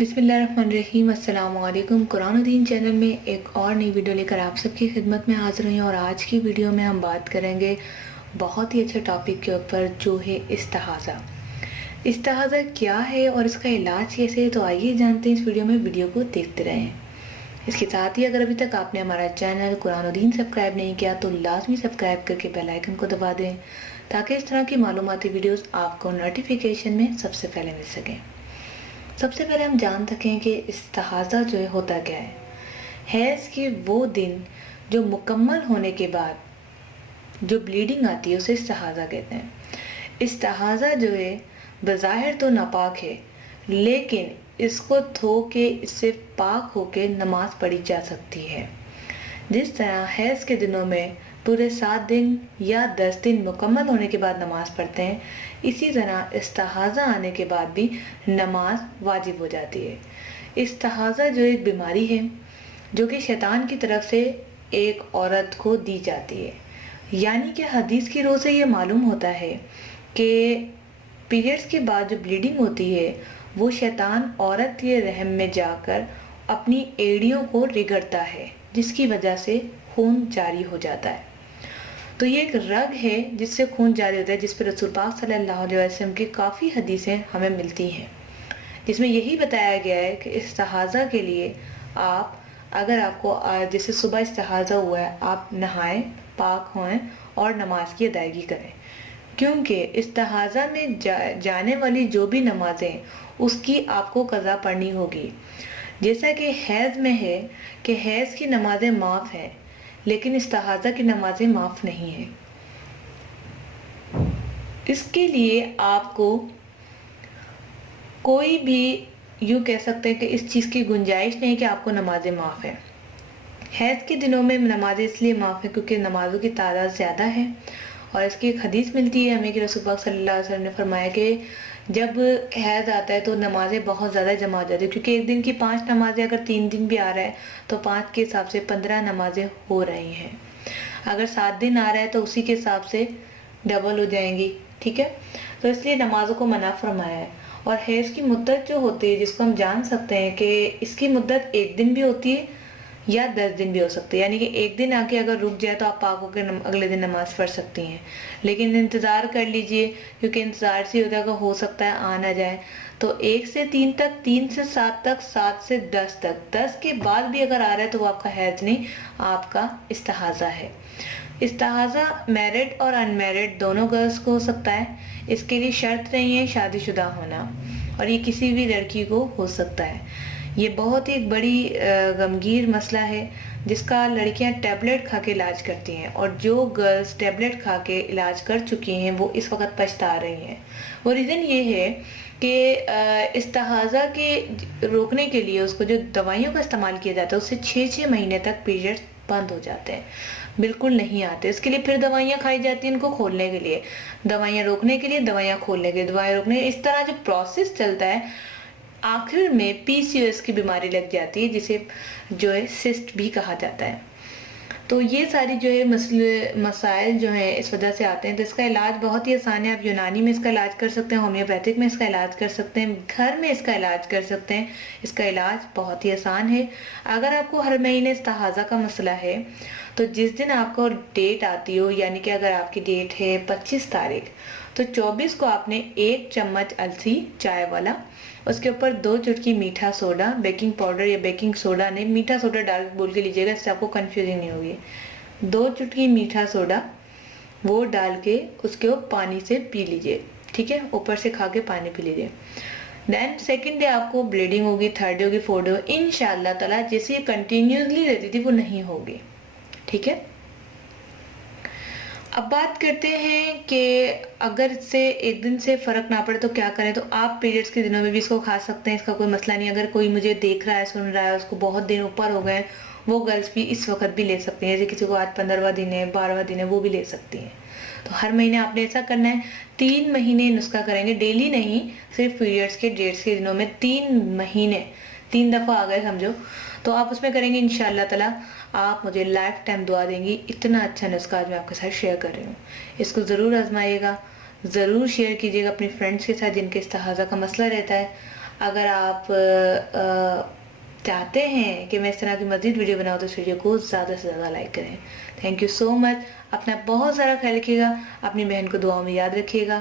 बिस्मिल्लाहिर्रहमानिर्रहीम। अस्सलाम वालेकुम। कुरान दीन चैनल में एक और नई वीडियो लेकर आप सबकी खिदमत में हाजिर हुई और आज की वीडियो में हम बात करेंगे बहुत ही अच्छे टॉपिक के ऊपर, जो है इस्तिहाज़ा। इस्तिहाज़ा क्या है और इसका इलाज कैसे है, तो आइए जानते हैं इस वीडियो में। वीडियो को देखते रहें। इसके साथ ही अगर अभी तक आपने हमारा चैनल कुरान दीन सब्सक्राइब नहीं किया तो लाजमी सब्सक्राइब करके बेल आइकन को दबा दें, ताकि इस तरह की मालूमाती वीडियोस आपको नोटिफिकेशन में सबसे पहले मिल सकें। सबसे पहले हम जान सकें कि इस्तिहाज़ा जो है होता क्या है। हैज़ के वो दिन जो मुकम्मल होने के बाद जो ब्लीडिंग आती है उसे इस्तिहाज़ा कहते हैं। इस्तिहाज़ा जो है बज़ाहिर तो नापाक है, लेकिन इसको धो के, इससे पाक होके नमाज पढ़ी जा सकती है। जिस तरह हैज़ के दिनों में पूरे 7 दिन या 10 दिन मुकम्मल होने के बाद नमाज पढ़ते हैं, इसी तरह इस्तिहाज़ा आने के बाद भी नमाज वाजिब हो जाती है। इस्तिहाज़ा जो एक बीमारी है जो कि शैतान की तरफ से एक औरत को दी जाती है। यानी कि हदीस की रोज़ से ये मालूम होता है कि पीरियड्स के बाद जो ब्लीडिंग होती है वो शैतान औरत के रहम में जाकर अपनी एड़ियों को रिगड़ता है, जिसकी वजह से खून जारी हो जाता है। तो ये एक रग है जिससे खून जारी होता है, जिस पर रसूल पाक सल्लल्लाहु अलैहि वसल्लम की काफ़ी हदीसें हमें मिलती हैं, जिसमें यही बताया गया है कि इस्तिहाज़ा के लिए आप, अगर आपको जैसे सुबह इस्तिहाज़ा हुआ है, आप नहाएं, पाक होएं और नमाज की अदायगी करें, क्योंकि इस्तिहाज़ा में जाने वाली जो भी नमाजें उसकी आपको क़ज़ा पढ़नी होगी। जैसा कि हैज़ में है कि हैज़ की नमाजें माफ़ हैं, लेकिन इस्तिहाज़ा की नमाजें माफ़ नहीं है। इसके लिए आपको कोई भी, यूँ कह सकते हैं कि इस चीज़ की गुंजाइश नहीं कि आपको नमाजें माफ़ है। हैज़ के दिनों में नमाजें इसलिए माफ़ है क्योंकि नमाज़ों की तादाद ज़्यादा है, और इसकी एक हदीस मिलती है हमें कि रसूल पाक सल्लल्लाहु अलैहि वसल्लम ने फरमाया कि जब हैज़ आता है तो नमाजें बहुत ज़्यादा जमा हो जाती है, क्योंकि एक दिन की 5 नमाजें अगर 3 दिन भी आ रहा है तो 5 के हिसाब से 15 नमाजें हो रही हैं। अगर 7 दिन आ रहा है तो उसी के हिसाब से डबल हो जाएंगी, ठीक है। तो इसलिए नमाजों को मना फरमाया है। और हैज़ की मुद्दत जो होती है, जिसको हम जान सकते हैं कि इसकी मुद्दत 1 दिन भी होती है या 10 दिन भी हो सकते हैं। यानी कि एक दिन आके अगर रुक जाए तो आप पाक होकर अगले दिन नमाज पढ़ सकती हैं, लेकिन इंतज़ार कर लीजिए, क्योंकि इंतज़ार से होता है कि हो सकता है आ ना जाए। तो 1 से 3 तक, 3 से 7 तक, 7 से 10 तक, 10 के बाद भी अगर आ रहा है तो वो आपका हैज़ नहीं, आपका इस्तिहाज़ा है। इस्तिहाज़ा मैरिड और अनमैरिड दोनों गर्ल्स को हो सकता है। इसके लिए शर्त नहीं है शादीशुदा होना, और ये किसी भी लड़की को हो सकता है। ये बहुत ही बड़ी गमगीर मसला है जिसका लड़कियां टैबलेट खा के इलाज करती हैं, और जो गर्ल्स टैबलेट खा के इलाज कर चुकी हैं वो इस वक्त पछता रही हैं। वो रीज़न ये है कि इस्तिहाज़ा के रोकने के लिए उसको जो दवाइयों का इस्तेमाल किया जाता है उससे 6-6 महीने तक पीरियड्स बंद हो जाते हैं, बिल्कुल नहीं आते। इसके लिए फिर दवाइयाँ खाई जाती हैं इनको खोलने के लिए, दवाइयाँ रोकने के लिए, दवाइयाँ खोलने के लिए, दवाइयाँ रोकने, इस तरह जो प्रोसेस चलता है, आखिर में पीसीओएस की बीमारी लग जाती है, जिसे जो है सिस्ट भी कहा जाता है। तो ये सारी जो है मसाइल जो हैं इस वजह से आते हैं। तो इसका इलाज बहुत ही आसान है। आप यूनानी में इसका इलाज कर सकते हैं, होम्योपैथिक में इसका इलाज कर सकते हैं, घर में इसका इलाज कर सकते हैं। इसका इलाज बहुत ही आसान है। अगर आपको हर महीने इस्तिहाज़ा का मसला है तो जिस दिन आपको डेट आती हो, यानी कि अगर आपकी डेट है 25 तारीख, तो 24 को आपने 1 चम्मच अलसी चाय वाला, उसके ऊपर 2 चुटकी मीठा सोडा, बेकिंग पाउडर या बेकिंग सोडा नहीं, मीठा सोडा डाल बोल के लीजिएगा, इससे आपको कन्फ्यूजन नहीं होगी। 2 चुटकी मीठा सोडा वो डाल के उसके ऊपर पानी से पी लीजिए, ठीक है, ऊपर से खा के पानी पी लीजिए। देन सेकेंड डे आपको ब्लीडिंग होगी, थर्ड डे होगी, फोर्थ डे होगी, इंशाअल्लाह ताला जैसे ये कंटिन्यूसली रहती थी वो नहीं होगी, ठीक है। अब बात करते हैं कि अगर इससे एक दिन से फ़र्क ना पड़े तो क्या करें। तो आप पीरियड्स के दिनों में भी इसको खा सकते हैं, इसका कोई मसला नहीं। अगर कोई मुझे देख रहा है, सुन रहा है, उसको बहुत दिन ऊपर हो गए, वो गर्ल्स भी इस वक्त भी ले सकती हैं। जैसे किसी को आज 15वां दिन है, 12वां दिन है, वो भी ले सकती हैं। तो हर महीने आपने ऐसा करना है। 3 महीने नुस्खा करेंगे, डेली नहीं, सिर्फ पीरियड्स के डेट्स के दिनों में 3 महीने, 3 दफ़ा आ गए समझो, तो आप उसमें करेंगे इंशाअल्लाह ताला। आप मुझे लाइफ टाइम दुआ देंगी। इतना अच्छा नुस्खा आज मैं आपके साथ शेयर कर रही हूँ, इसको ज़रूर आजमाइएगा, ज़रूर शेयर कीजिएगा अपनी फ्रेंड्स के साथ जिनके इस्तिहाज़ा का मसला रहता है। اگر آپ چاہتے ہیں کہ میں اس طرح کی مزید ویڈیو بناؤں تو اس ویڈیو کو زیادہ سے زیادہ لائک کریں. تھینک یو سو مچ. اپنا بہت سارا خیال رکھیے گا. اپنی بہن کو دعاؤں میں یاد رکھیے گا.